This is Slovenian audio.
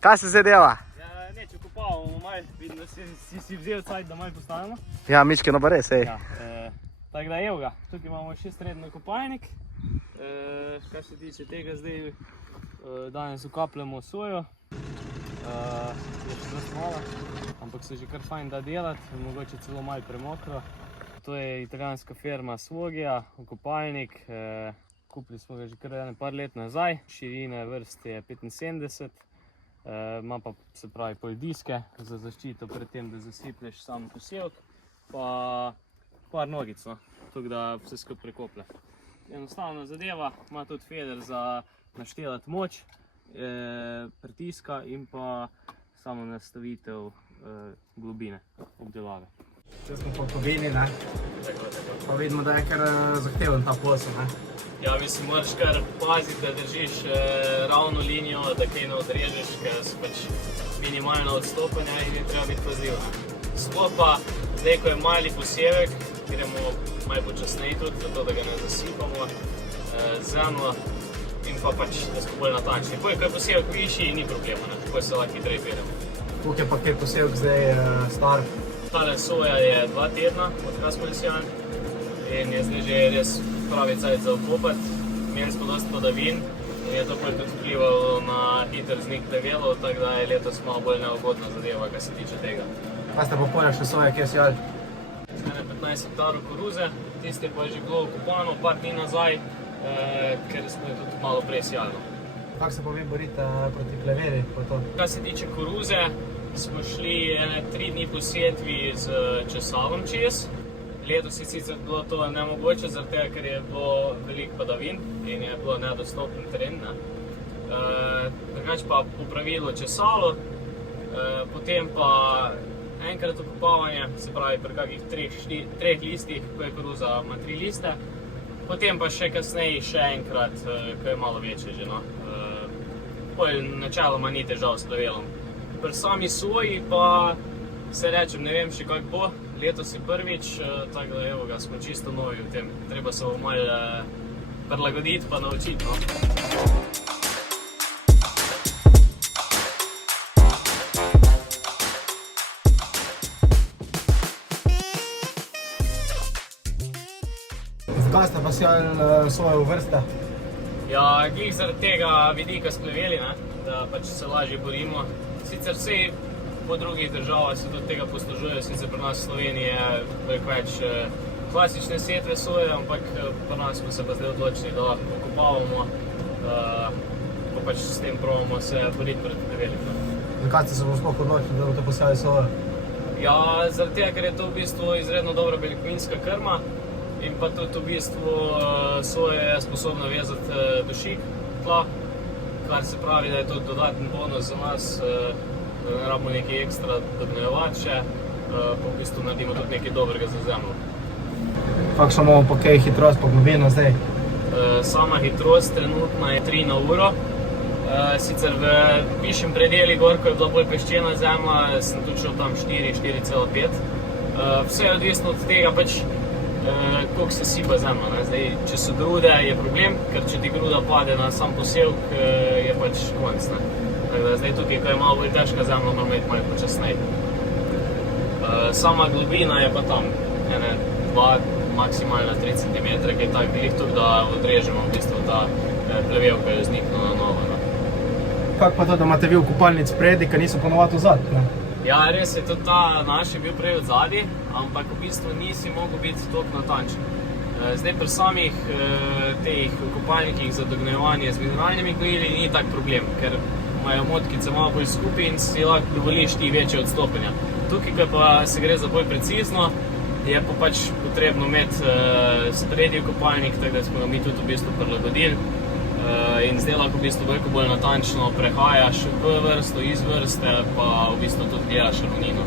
Kaj se zdaj dela? Ja, neč okopavamo malo, vidim, da si vzel cajt, da malo postavimo. Ja, Mičke, no pa res, ej. Ja, tako da evo ga, tukaj imamo še srednjo kopalnik. Kar se tiče tega zdaj, danes ukapljamo sojo. Je še dosti malo, ampak se že kar fajn da delati, mogoče celo malo premokro. To je italijanska firma Svogija, okopalnik. Kupili smo ga že kar par let nazaj, širine vrste je 75, ima pa se pravi pol diske za zaščito pred tem, da zasiplješ sam posevek, pa par nogic, no, tako da vse skupaj prekoplje. Enostavna zadeva, ima tudi feder za naštelati moč, pritiska in pa samo nastavitev globine obdelave. Zdaj smo po Kovini, ne? Pa vidimo, da je kar zahteven ta posel, ne? Ja, mislim, moraš kar paziti, da držiš ravno linijo, da kaj ne odrežeš, ker so pač minimalna odstopanja in je treba biti pazljiv. Sploh pa, zdaj, ko je mali posevek, gremo malo počasneje tudi, zato da ga ne zasipamo zemljo in pa pač, da smo bolj natančni. Ko je posevek višji, ni problema, ne? Tako se lahko hitreje pelemo. Koliko je pa kaj posevek zdaj star? Tale soja je 2 tedna, odkar smo lesijan in je zdaj že res pravi cajt za okopati. Imeli smo dosti padavin in je to tudi vplivalo na hiter vznik plevelov, tako da je letos malo bolj neugodna zadeva, kar se tiče tega. Kaj ste pa poleg še soje, kje sijali? Zdaj 15 hektarov koruze, tiste pa je že bilo okopano par dni nazaj, ker smo jo tudi malo prej sijali. Kako se pa vi borite proti pleveli? Kar se tiče koruze, smo šli 3 dni po setvi z česalom čez. Letos je sicer bilo to nemogoče, zaradi tega, ker je bilo veliko padavin in je bilo nedostopen teren. Drugače pa popravilo česalo, potem pa enkrat okopavanje, se pravi pri kakih 3 listih, ko je koruza ima 3 liste. Potem pa še kasneje še enkrat, ko je malo večje že, no. Načeloma ni težav s plevelom. Pri sami soji pa se rečem, ne vem še kako bo, letos je prvič, tako da evo ga, smo čisto novi v tem. Treba se bo malo prilagoditi pa naučiti, no. Zakaj ste pa sijali sojo v vrste? Ja, glih zaradi tega vidika s pleveli, ne, da pač se lažje borimo. Sicer vse po drugih državah se tudi tega poslužujejo, sicer pri nas v Sloveniji je več klasične setve soje, ampak pri nas smo se pa zdaj odločili, da lahko okopavamo, pa pač s tem probamo se boriti proti pleveli. Zakaj ste se sploh odločili, da boste posijali sojo? Ja, zaradi tega, ker je to v bistvu izredno dobra beljakovinska krma in pa tudi v bistvu soja je sposobna vezati dušik tla, kar se pravi, da je to dodaten bonus za nas, da ne rabimo nekaj ekstra dogojevati še, pa v bistvu naredimo tudi nekaj dobrega za zemljo. Kakšno imamo pa kaj hitrost pa globino zdaj? Sama hitrost trenutna je 3 na uro. Sicer v višjem predeli gor, ko je bila bolj peščena zemlja, sem tudi šel tam 4,5. Vse je odvisno od tega, pač koliko se sipa zemlja. Zdaj, če so grude, je problem, ker če ti gruda pade na sam posevek, je pač konc. Tako da zdaj tukaj, ko je malo bolj težka zemlja, moramo iti malo počasneje. Sama globina je pa tam 2, maksimalno 3 cm, kaj tak glih tukaj, da odrežemo v bistvu ta plevel, ko je vzniknil na novo. Kako pa to, da imate vi v kopalnici spredi, ki niso ponovadi vzad? Ja, res je, tudi ta naš je bil prej od zadaj, ampak v bistvu nisi mogel biti toliko natančen. Zdaj pri samih teh kopalnikih za dognjevanje z mineralnimi gnojili ni tak problem, ker imajo motkice malo bolj skupaj in si lahko dovoliš ti večje odstopanja. Tukaj, ko pa se gre za bolj precizno, je pa pač potrebno imeti spredi kopalnik, tako da smo ga mi tudi v bistvu prilagodili. In zdaj lahko v bistvu veliko bolj natančno prehajaš v vrsto, iz vrste, pa v bistvu tudi gledaš ravnino.